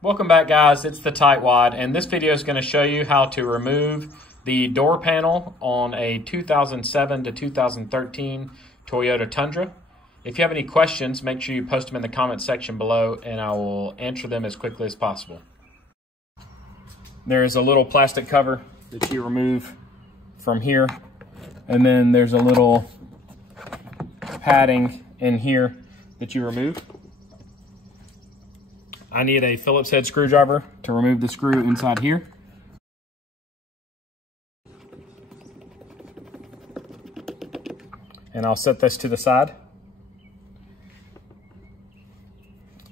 Welcome back, guys. It's the Tightwad, and this video is going to show you how to remove the door panel on a 2007 to 2013 Toyota Tundra. If you have any questions, make sure you post them in the comment section below and I will answer them as quickly as possible. There's a little plastic cover that you remove from here, and then there's a little padding in here that you remove. I need a Phillips head screwdriver to remove the screw inside here. And I'll set this to the side.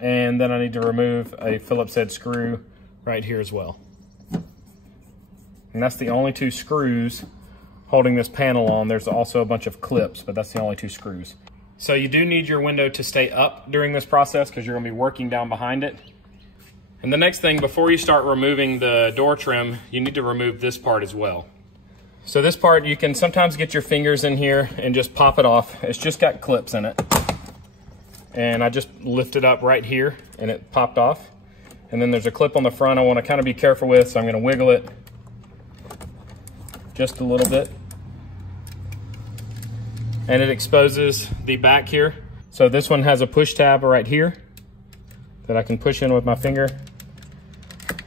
And then I need to remove a Phillips head screw right here as well. And that's the only two screws holding this panel on. There's also a bunch of clips, but that's the only two screws. So you do need your window to stay up during this process because you're going to be working down behind it. And the next thing, before you start removing the door trim, you need to remove this part as well. So this part, you can sometimes get your fingers in here and just pop it off. It's just got clips in it. And I just lifted up right here and it popped off. And then there's a clip on the front I want to kind of be careful with, so I'm going to wiggle it just a little bit. And it exposes the back here. So this one has a push tab right here that I can push in with my finger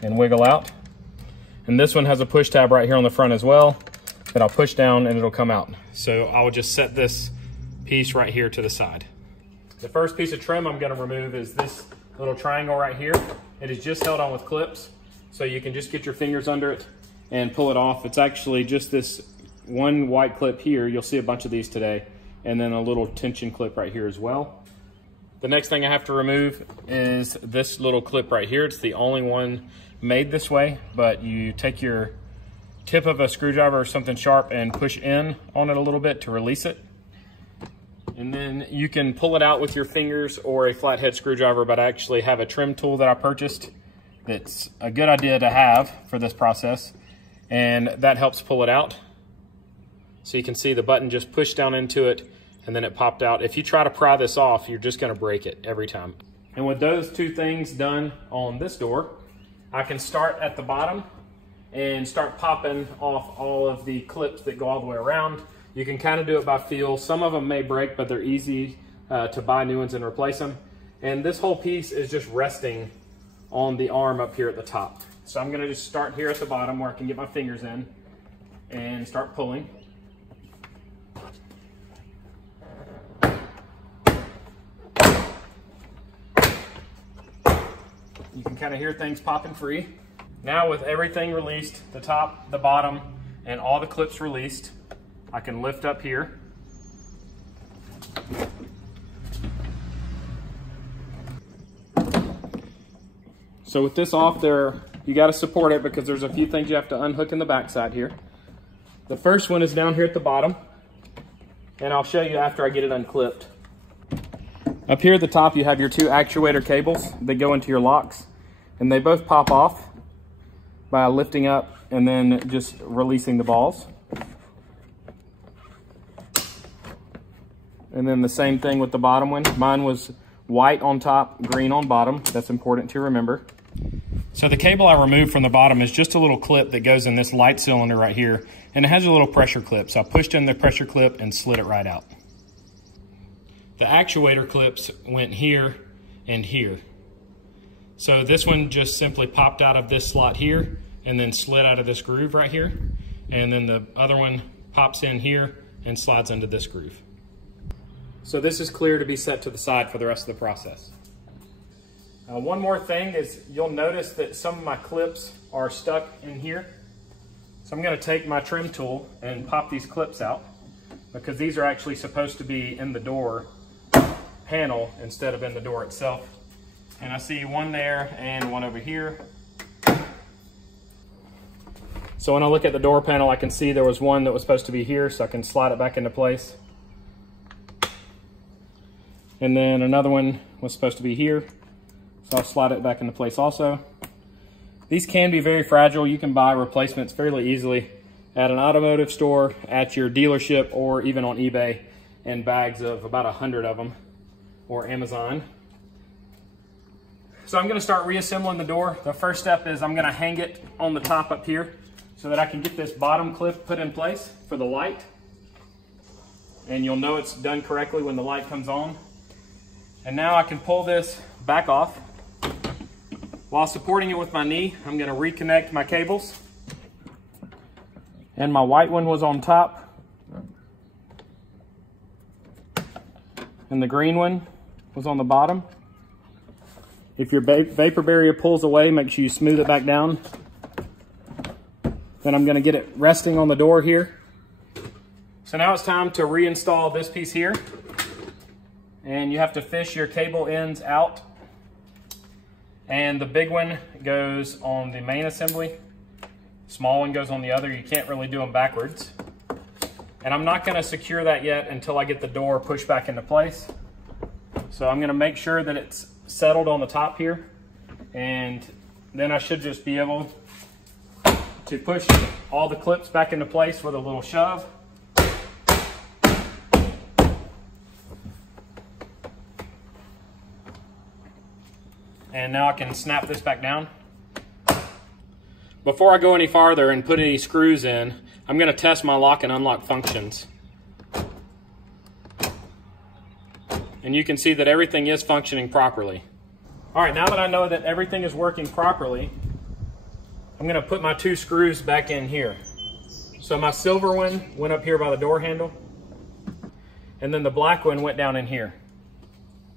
and wiggle out. And this one has a push tab right here on the front as well that I'll push down and it'll come out. So I will just set this piece right here to the side. The first piece of trim I'm going to remove is this little triangle right here. It is just held on with clips, so you can just get your fingers under it and pull it off. It's actually just this one white clip here. You'll see a bunch of these today, and then a little tension clip right here as well. The next thing I have to remove is this little clip right here. It's the only one made this way, but you take your tip of a screwdriver or something sharp and push in on it a little bit to release it. And then you can pull it out with your fingers or a flathead screwdriver, but I actually have a trim tool that I purchased that's a good idea to have for this process, and that helps pull it out. So you can see the button just pushed down into it and then it popped out. If you try to pry this off, you're just going to break it every time. And with those two things done on this door, I can start at the bottom and start popping off all of the clips that go all the way around. You can kind of do it by feel. Some of them may break, but they're easy to buy new ones and replace them. And this whole piece is just resting on the arm up here at the top. So I'm going to just start here at the bottom where I can get my fingers in and start pulling. You can kind of hear things popping free. Now with everything released, the top, the bottom, and all the clips released, I can lift up here. So with this off there, you got to support it because there's a few things you have to unhook in the backside here. The first one is down here at the bottom, and I'll show you after I get it unclipped. Up here at the top, you have your two actuator cables that go into your locks, and they both pop off by lifting up and then just releasing the balls. And then the same thing with the bottom one. Mine was white on top, green on bottom. That's important to remember. So the cable I removed from the bottom is just a little clip that goes in this light cylinder right here, and it has a little pressure clip. So I pushed in the pressure clip and slid it right out. The actuator clips went here and here. So this one just simply popped out of this slot here and then slid out of this groove right here. And then the other one pops in here and slides into this groove. So this is clear to be set to the side for the rest of the process. One more thing is you'll notice that some of my clips are stuck in here. So I'm going to take my trim tool and pop these clips out because these are actually supposed to be in the door panel instead of in the door itself. And I see one there and one over here. So when I look at the door panel, I can see there was one that was supposed to be here, so I can slide it back into place. And then another one was supposed to be here, so I'll slide it back into place also. These can be very fragile. You can buy replacements fairly easily at an automotive store, at your dealership, or even on eBay in bags of about 100 of them, or Amazon. So I'm gonna start reassembling the door. The first step is I'm gonna hang it on the top up here so that I can get this bottom clip put in place for the light. And you'll know it's done correctly when the light comes on. And now I can pull this back off. While supporting it with my knee, I'm gonna reconnect my cables. And my white one was on top. And the green one was on the bottom. If your vapor barrier pulls away, make sure you smooth it back down. Then I'm gonna get it resting on the door here. So now it's time to reinstall this piece here. And you have to fish your cable ends out. And the big one goes on the main assembly. Small one goes on the other. You can't really do them backwards. And I'm not gonna secure that yet until I get the door pushed back into place. So I'm gonna make sure that it's settled on the top here. And then I should just be able to push all the clips back into place with a little shove. And now I can snap this back down. Before I go any farther and put any screws in, I'm gonna test my lock and unlock functions. And you can see that everything is functioning properly. All right, now that I know that everything is working properly, I'm gonna put my 2 screws back in here. So my silver one went up here by the door handle, and then the black one went down in here.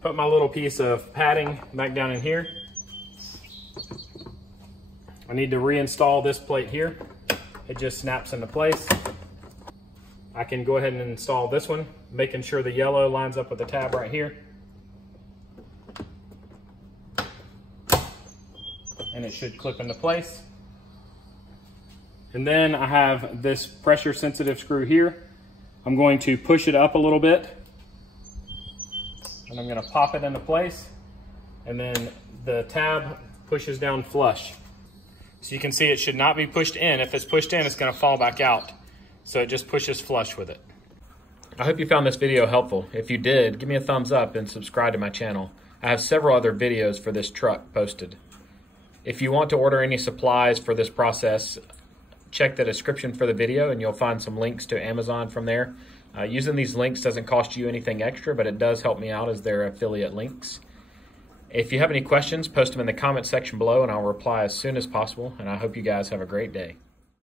Put my little piece of padding back down in here. I need to reinstall this plate here. It just snaps into place. I can go ahead and install this one, making sure the yellow lines up with the tab right here. And it should clip into place. And then I have this pressure sensitive screw here. I'm going to push it up a little bit. And I'm gonna pop it into place. And then the tab pushes down flush. So you can see it should not be pushed in. If it's pushed in, it's gonna fall back out. So it just pushes flush with it. I hope you found this video helpful. If you did, give me a thumbs up and subscribe to my channel. I have several other videos for this truck posted. If you want to order any supplies for this process, check the description for the video and you'll find some links to Amazon from there. Using these links doesn't cost you anything extra, but it does help me out as they're affiliate links. If you have any questions, post them in the comment section below and I'll reply as soon as possible, and I hope you guys have a great day.